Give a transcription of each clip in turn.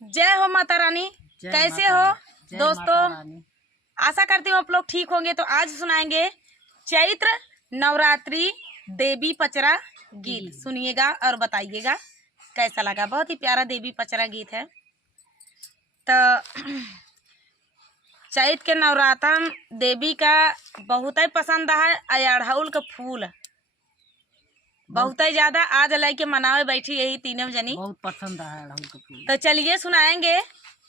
जय हो माता रानी। कैसे हो दोस्तों? आशा करती हूँ आप लोग ठीक होंगे। तो आज सुनाएंगे चैत्र नवरात्रि देवी पचरा गीत। सुनिएगा और बताइएगा कैसा लगा। बहुत ही प्यारा देवी पचरा गीत है। तो चैत के नवरात्र देवी का बहुत ही पसंद है। अड़हुल का फूल बहुत ही ज्यादा आज लेके मनावे बैठी यही तीनों जनी बहुत पसंद है अड़हुल का फूल। तो चलिए सुनाएंगे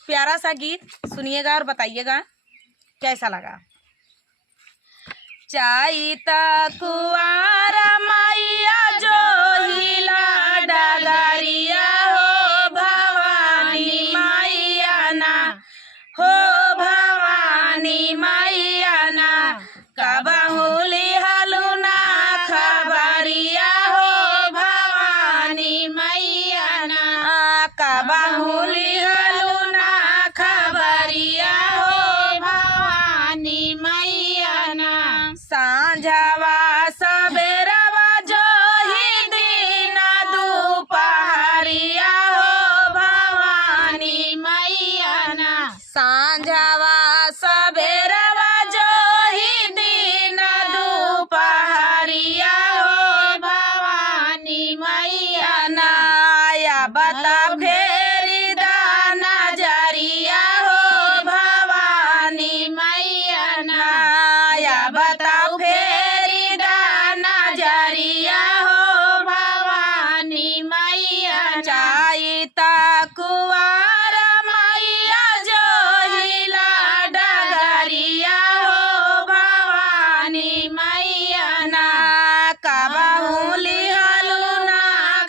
प्यारा सा गीत। सुनिएगा और बताइएगा कैसा लगा। चैत कुआरा मैया जो हिला डगरिया हो भवानी मैया ना, हो भवानी मैया ना, कबहुली हलुना खबरिया हो भवानी मैया ना, कबहुली हलुना खबरिया हो भवानी मैया ना। सांझवा सबेरवा जो ही दिन दुपहरिया हो भवानी मैया ना, सांझवा सबेरवा जो ही दिन दुपहरिया हो भवानी मैया ना। या बता फेरी दाना जरिया हो भवानी मैया ना, या बताओ फेरी दाना जरिया हो भवानी मैया ना। चैत कुआर मैया जो हिला डगरिया हो भवानी मैया ना, कबहुली हलुना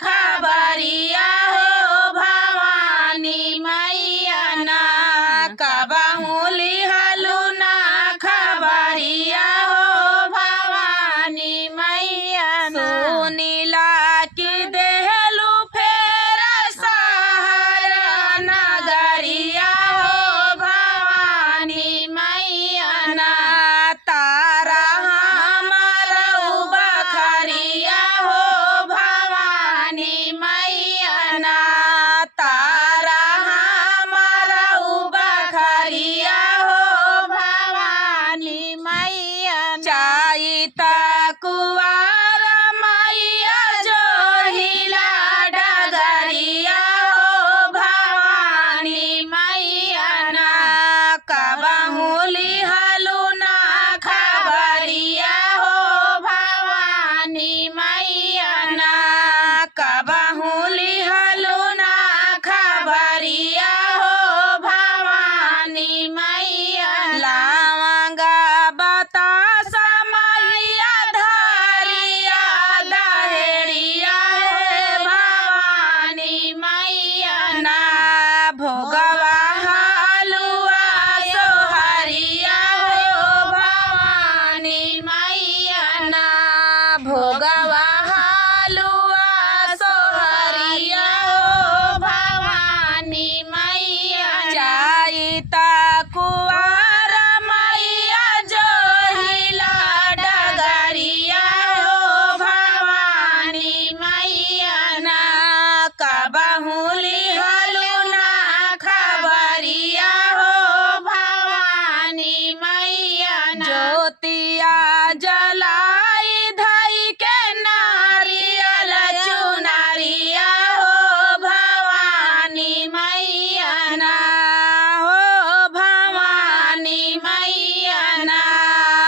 खबरिया हो भवानी मैया ना, कबहुली हलुना खबरिया हो भवानी मैया ना। सुनीला की देहलू फेर सहर नगरिया हो भवानी मैया ना, तारा हमर बखरिया हो भवानी मैया ना, तारा हमर बखरिया हो भवानी मैया ना। चैत कुआर मैया जो हिला डगरिया हो भवानी मैया ना, कबहुली हलुना खबरिया हो भवानी मैया ना, कबहुली हलुना खबरिया हो भवानी मैया। लावंगा बतासा मैया धरिया दहेड़िया है भवानी मैया ना, भोगवा हलुआ सोहरिया हो भवानी मैया ना, भोगवा हलुआ सोहरिया हो भवानी मैया। चैत कुआर मैया जो हिला डगरिया हो भवानी मैया ना, कबहुली हलुना खबरिया हो भवानी मैया ना। ज्योतिया जलाई धई के नारियल चुनरिया हो भवानी मैया ना, हो भवानी मैया ना।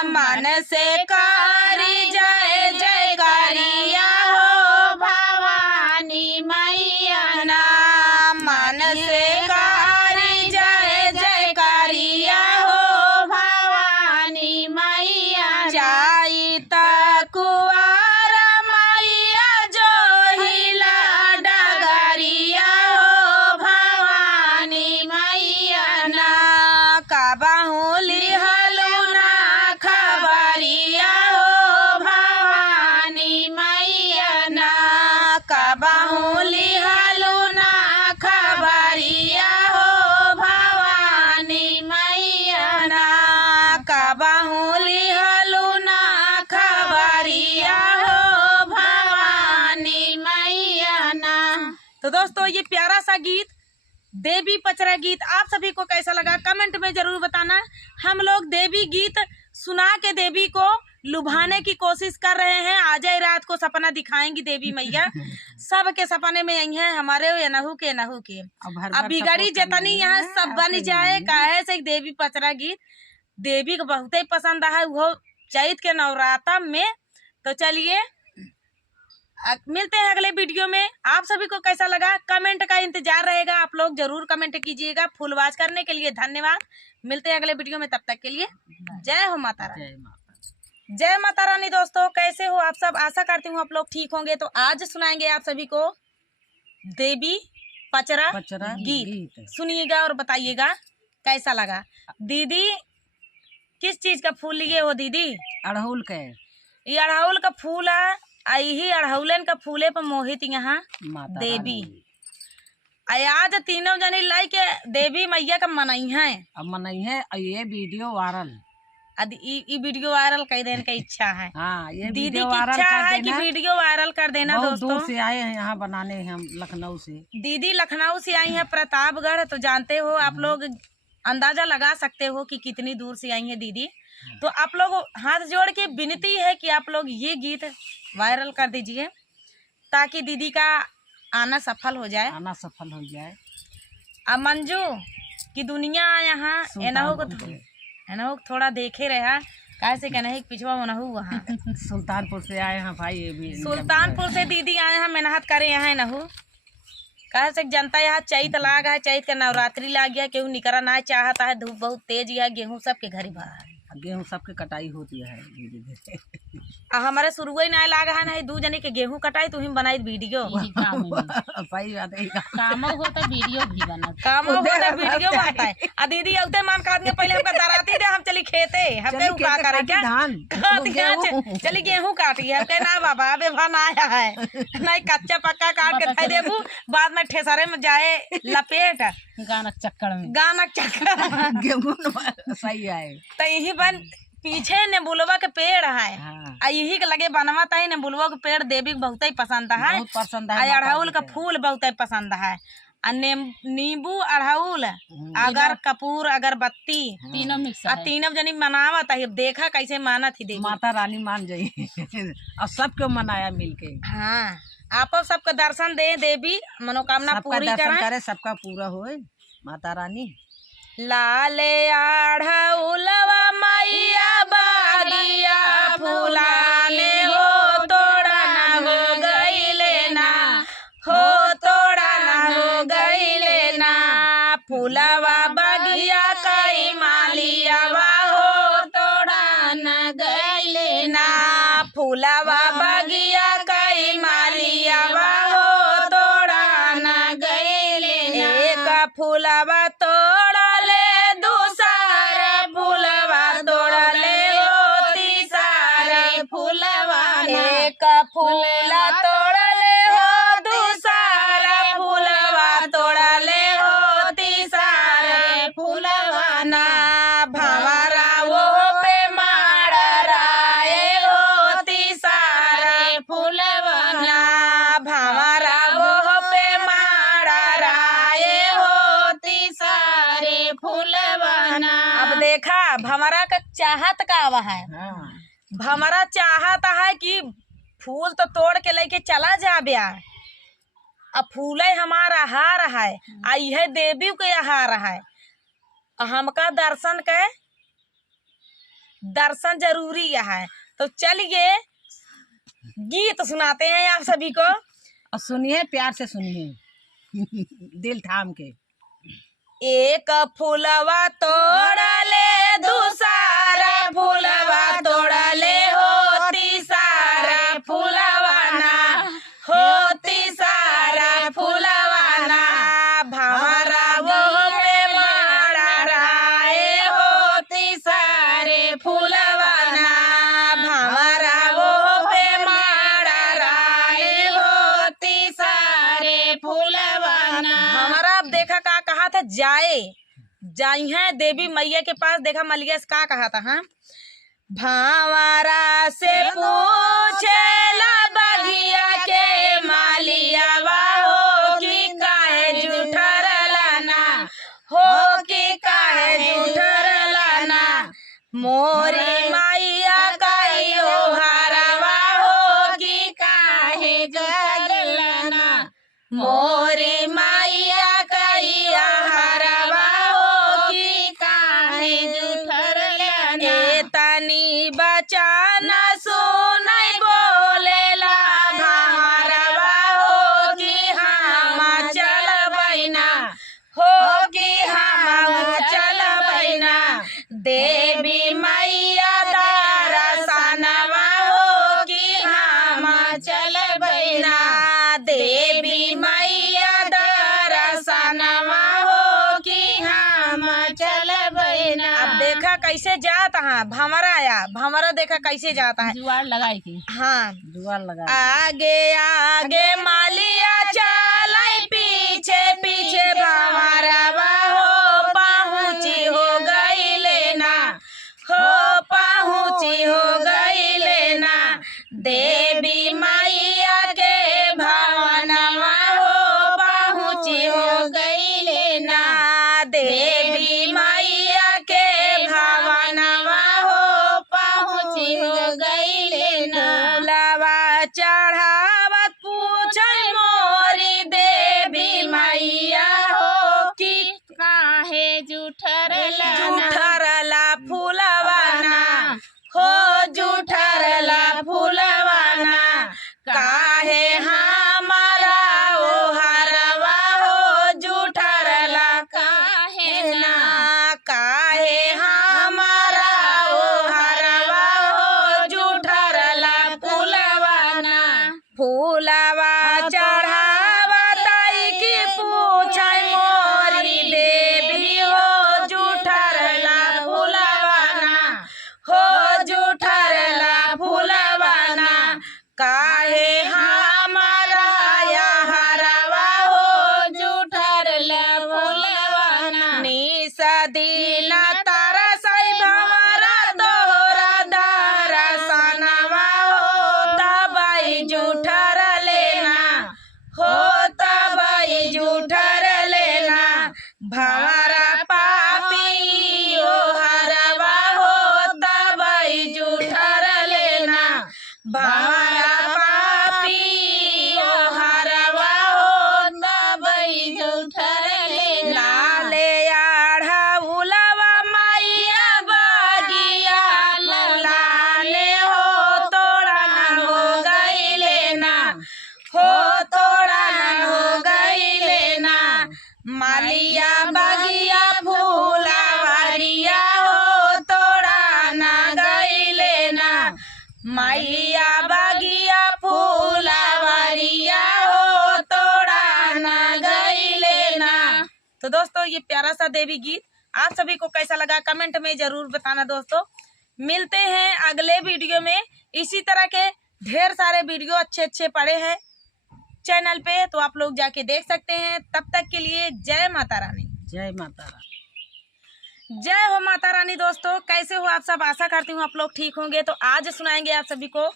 मन से करी जय जय करिया हो भवानी मैया ना, मन से करी जय जय करिया हो भवानी मैया। चैत कुआर मैया जो हिला डगरिया हो भवानी मैया ना, कबहुली हलुना खबरिया हो भवानी मैया ना, कबहुली हलुना खबरिया देवी पचरा गीत आप सभी को कैसा लगा कमेंट में जरूर बताना। हम लोग देवी गीत सुना के देवी को लुभाने की कोशिश कर रहे हैं। आज ही रात को सपना दिखाएंगी देवी मैया, सबके सपने में यही है, हमारे नहू के अब बिगड़ी जतनी यहाँ सब बन जाए। काहे से देवी पचरा गीत देवी को बहुत ही पसंद है, वो चैत के नवरात्र में। तो चलिए मिलते हैं अगले वीडियो में। आप सभी को कैसा लगा कमेंट का इंतजार रहेगा, आप लोग जरूर कमेंट कीजिएगा। फुल वॉच करने के लिए धन्यवाद। मिलते हैं अगले वीडियो में, तब तक के लिए जय हो माता रानी। जय माता रानी। दोस्तों कैसे हो आप सब, आशा करती हूँ आप लोग ठीक होंगे। तो आज सुनाएंगे आप सभी को देवी पचरा गीत। सुनिएगा और बताइएगा कैसा लगा। दीदी किस चीज का फूल लिए हो दीदी? अड़हुल के। ये अड़हुल का फूल है, यही अड़हुलन का फूले पर मोहित यहाँ देवी आज तीनों जनी लाई के देवी मैया का मनई है। अब मनई है ये वीडियो वायरल, वीडियो वायरल कर देने का इच्छा है। हाँ, ये दीदी की इच्छा है कि वीडियो वायरल कर देना। दोस्तों दूर से आए हैं यहाँ बनाने, हम लखनऊ से। दीदी लखनऊ से आई है, प्रतापगढ़। तो जानते हो आप लोग, अंदाजा लगा सकते हो कि कितनी दूर से आई है दीदी। तो आप लोग हाथ जोड़ के विनती है कि आप लोग ये गीत वायरल कर दीजिए ताकि दीदी का आना सफल हो जाए। अब मंजू की दुनिया यहाँ एनहू को थोड़ा देखे रहा, कैसे कहना पिछवा मनहू वहाँ सुल्तानपुर से आए हैं भाई। ये भी सुल्तानपुर से दीदी आए हैं, मेहनत करे यहाँ नहू। कह सक जनता यहाँ चैत लाग है, चैत का नवरात्रि लाग गया, केहू निकरा ना चाहता है, धूप बहुत तेज है, गेहूँ सबके घर भरा है, गेहूँ सबके कटाई होती है धीरे धीरे। हमारे शुरू ही ना लागा है, नहीं दू जने के गेहूँ कटाई तुम बनाई वीडियो काम होता वीडियो भी बनता है। आ दीदी औते मान काट के पहले हमका दराती दे, हम चली खेते हम का करे क्या धान चली गेहूँ काटी है के ना बाबा अबे भान आया है नहीं कच्चा पक्का काट के खाई देबू, बाद में ठेसरे में जाए लपेट गानक चक्कर गेहूँ सही है। तो यही बन पीछे नेबुलवा के पेड़ है। हाँ। यही के लगे बनवाता है, नेबुलवा के पेड़ देवी को बहुत ही पसंद है, अड़हुल का फूल बहुत ही पसंद है। नींबू अड़हुल अगर कपूर अगरबत्ती तीनों मिक्स तीनों जनी मनावत है। देखा कैसे माना थी देवी माता रानी मान जाइए और सबको मनाया मिलके। हाँ आप सबका दर्शन दे देवी, मनोकामना पूरी करे, सबका पूरा होए माता रानी। लाले आढ़उलवा मैया बागिया फूलाने हो तोड़ा ना हो गईले ना, हो तोड़ा ना हो गईले ना, फूलवा बागिया कई मालियावा हो तोड़ा ना गईले ना, फूलवा बागिया कई मालियावा हो तोड़ा ना गईले ना। एक फूलवा तोड़ा फूला तोड़ले हो दूसरा फूलवा तोड़ले हो तीसरे फूलवा ना, भंवरा वो पे मार राए हो तीसरे फूलवा ना, भंवरा वो पे मार राए हो तीसरे फूलवा ना। अब देखा भंवरा का चाहत का आवा है। भंवरा चाहता है कि फूल तो तोड़ के लेके चला जा ब्या, अब फूल हमारा हार है, आई है देवी के हार है, हमका दर्शन जरूरी है। तो चलिए गीत सुनाते हैं आप सभी को, और सुनिए प्यार से सुनिए दिल थाम के। एक फूलवा तोड़ा ले दूसरा फूलवा तोड़ा ले हो तीसरा फूलवा ना, हो तीसरा फूलवा ना, भंवरा वो पे मारा राए हो तीसरे फूलवा ना, भंवरा वो पे मारा राए हो तीसरे फूलवा ना। भंवरा अब देखा का कहा था जाई है देवी मैया के पास, देखा मलिया से का कहा था। हाँ भंवरा से पूछेला बगिया के मालियावा हो कि काहे जुठरला ना, मोरी मैया कहियो हरवा हो कि काहे जगलना, मोरी मैया कहिया हरवा हो कि काहे जुठरलना। ए तनी बचन सुनै बोलेला भारवा हो कि हम चलबैना, हो कि हम चलबैना। देवी मैया दर्शनवा हो कि हम चलबैना, देवी मैया दर्शनवा हो कि हम चलबैना। अब देखा कैसे जाता है भंवरा, आया भंवरा देखा कैसे जाता है। जुआर लगाई थी। हाँ जुआर लगा आगे आगे मालिया चलाई, पीछे पीछे भंवरवा हो पहुँची हो गई लेना, हो पहुँची हो गई लेना। देवी मैया के भवनवा हो पहुँची हो गई लेना, देवी मैया के भवनवा हो पहुँची हो गई लेना। फूलवा चढ़ावत पूछै मोरी देवी मैया हो कि काहे जुठरलना, जुठरला फूलवाना, हो जुठरला फूलवाना। काहे हमारा ओ हरवा हो जुठरला काहे ना, काहे हमारा ओ हरवा हो जुठरला फूलवाना। फूलवा चढ़ावा ताई की पूछै मोरी देवी हो जुठरला फूलवाना, हो जुठरला फूलवाना। काहे हमारा या हरवा हो जुठरला फूलवाना। निस दिन तरसै भंवरा तोरा दर्शनवा हो तबै जुठर लेना, हो तबै जुठर लेना। भंवरा पापी ओ हरवा हो तबै जुठर लेना, भंवरा पापी ओ हरवा हो तबै जुठर लेना। लाले आढ़ौलवा मैया बगिया लाले हो तोड़न हो गई लेना, हो तोड़न हो गई लेना। मालिया बगिया फूलवरिया हो तोड़न गई लेना, मैया बगिया फूलवरिया हो तोड़न गई लेना। तो दोस्तों ये प्यारा सा देवी गीत आप सभी को कैसा लगा कमेंट में जरूर बताना दोस्तों। मिलते हैं अगले वीडियो में। इसी तरह के ढेर सारे वीडियो अच्छे अच्छे पड़े हैं चैनल पे, तो आप लोग जाके देख सकते हैं। तब तक के लिए जय माता रानी। जय माता रानी। जय हो माता रानी। दोस्तों कैसे हो आप सब, आशा करती हूँ आप लोग ठीक होंगे। तो आज सुनाएंगे आप सभी को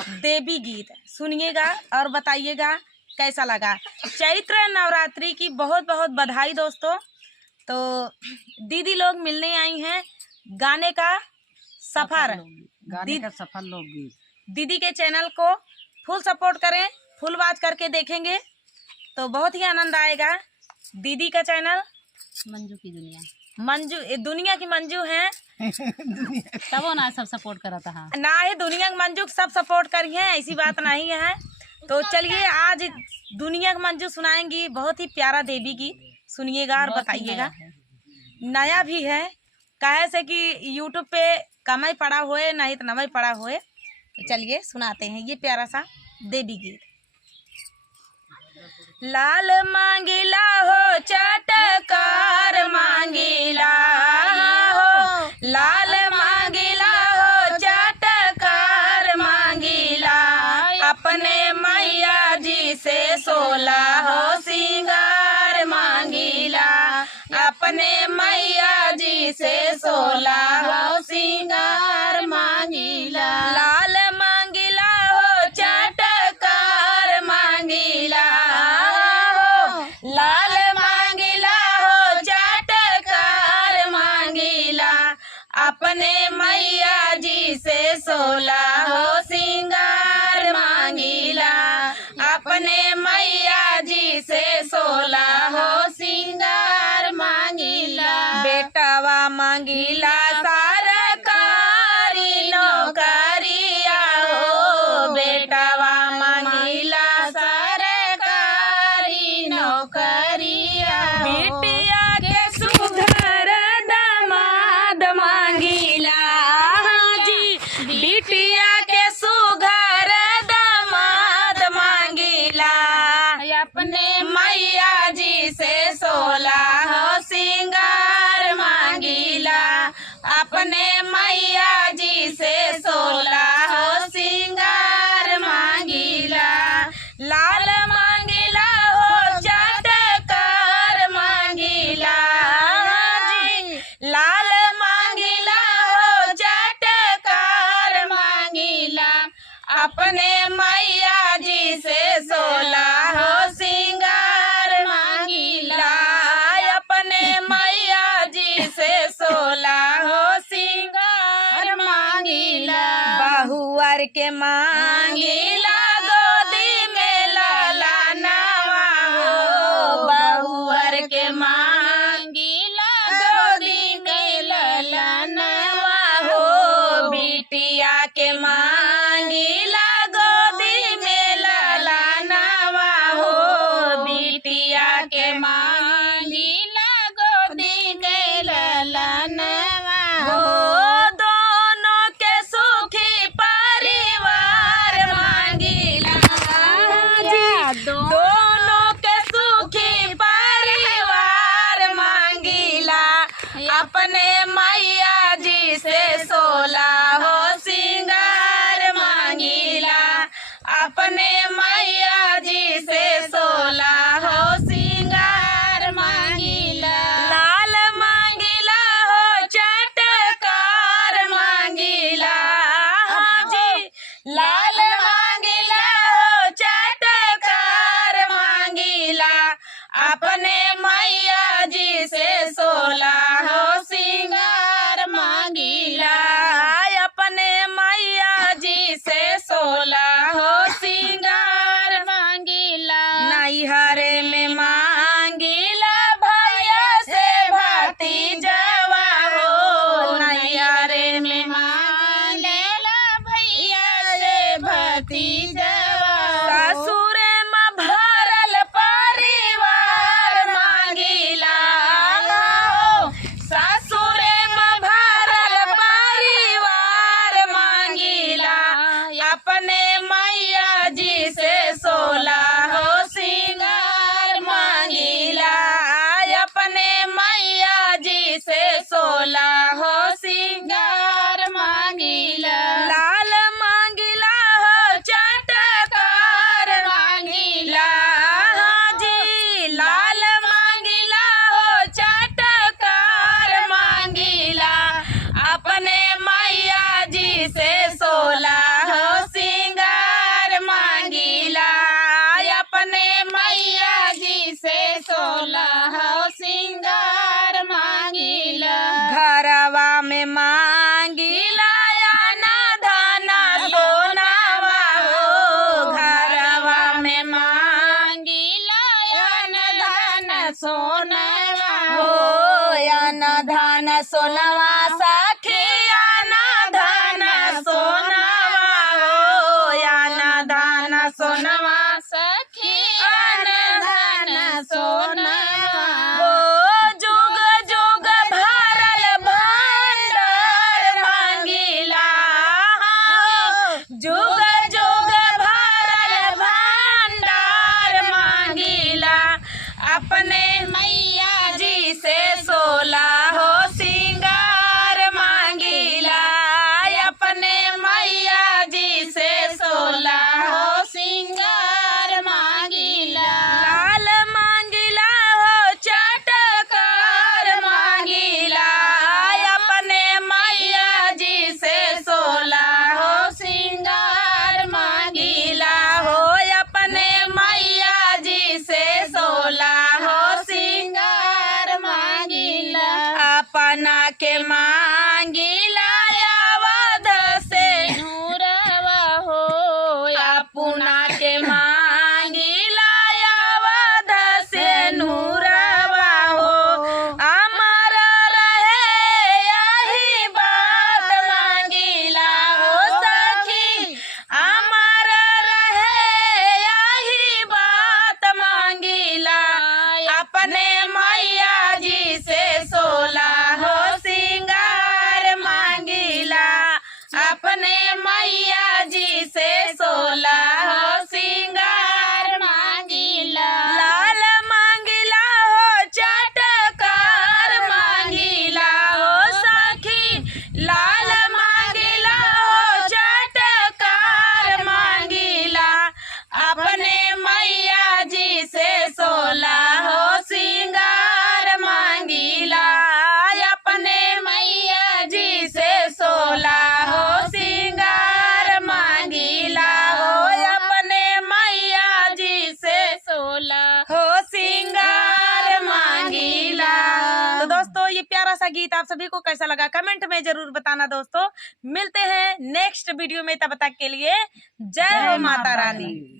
देवी गीत, सुनिएगा और बताइएगा कैसा लगा। चैत्र नवरात्रि की बहुत बहुत बधाई दोस्तों। तो दीदी लोग मिलने आई हैं, गाने का सफर, गाने का सफल लोकगीत। दीदी के चैनल को फुल सपोर्ट करें, फुल वॉच करके देखेंगे तो बहुत ही आनंद आएगा। दीदी का चैनल मंजू की दुनिया, मंजू दुनिया की मंजू हैं तब वो ना सब सपोर्ट करा था ना ही दुनिया की मंजू सब सपोर्ट करी है, ऐसी बात नहीं है। तो चलिए आज दुनिया की मंजू सुनाएंगी, बहुत ही प्यारा देवी गीत, सुनिएगा और बताइएगा। नया भी है, कहे से कि यूट्यूब पे कम ही पड़ा हुए नहीं तो नवा ही पड़ा हुए। तो चलिए सुनाते हैं ये प्यारा सा देवी गीत। लाल मांगिला हो चटकार मांगिला हो, लाल मांगिला हो चटकार मांगिला, अपने मैया जी से 16 हो सिंगार मांगिला, अपने मैया जी से 16 हो सिंगार मांगिला। लाल मांगिला हो चटकार मांगिला हो, लाल मांगिला हो चटकार मांगिला, अपने 16 हो सिंगार मांगीला, अपने मैया जी से 16 हो सिंगार मांगीला। बेटवा मांगीला सरकारी नौकरिया हो, बेटवा मांगीला सरकारी नौकरिया। बिटिया के सुघर दामाद मांगीला जी, बिटिया के सुघर दामाद मांगीला, अपने मैया जी से 16 हो सिंगार मांगीला, अपने मैया जी से 16 हो सिंगार मांगीला। लाल मांगीला हो चटकार मांगीला जी, लाल मांगीला हो चटकार मांगीला, अपने मैया जी से 16 हो सिंगार मांगीला, अपने मैया जी से 16 हो सिंगार मांगीला। बहुअर के मांगीला गोदी में लाला नवा हो, बहुअर के मांगीला गोदी में लाला नवा हो, बिटिया के मांगीला गोदी में लाला नवा हो, बिटिया के मांगीला गोदी में लाला नवा हो। दोनों के सुखी परिवार मांगीला जी, दोनों के सुखी परिवार मांगीला, अपने मैया जी से 16 हो सिंगार मांगीला, अपने मैया जी से 16 हो सिंगार मांगीला। लाल मांगीला हो चटकार मांगीला जी, लाल मांगीला हो चटकार मांगीला, अपने मैया जी से 16 हो सिंगार मांगीला, अपने मैया जी से 16 हो सिंगार मांगीला। नैहरे में मांगीला भैया से भतीजवा हो, नैहरे में मांगीला भैया से भतीजवा। ससुरे में भरल परिवार मांगीला हो, ससुरे में भरल परिवार मांगीला, अपने मैया जी से 16 हो सिंगार मांगीला, अपने मैया जी से 16 हो सिंगार मांगीला। लाल मांगीला हो चटकार मांगीला जी, लाल मांगीला हो चटकार मांगीला, अपने मैया जी से 16 हो सिंगार मांगीला, अपने मैया जी से 16 हो सिंगार मांगीला। घरवा में मांगीला ना धाना सोनावा हो, घरवा में मांगीला ना धाना सोनावा हो, ना धाना सोनावा सखिया ना धाना सोनावा हो, ना धाना सोनावा सखिया ना धाना सोनावा हो। जुग जुग भरल भंडार मांगीला हो, जुग जुग भरल भंडार मांगीला, अपने मैया जी से 16 हो सिंगार सा गीत आप सभी को कैसा लगा कमेंट में जरूर बताना दोस्तों। मिलते हैं नेक्स्ट वीडियो में, तब तक के लिए जय हो माता रानी।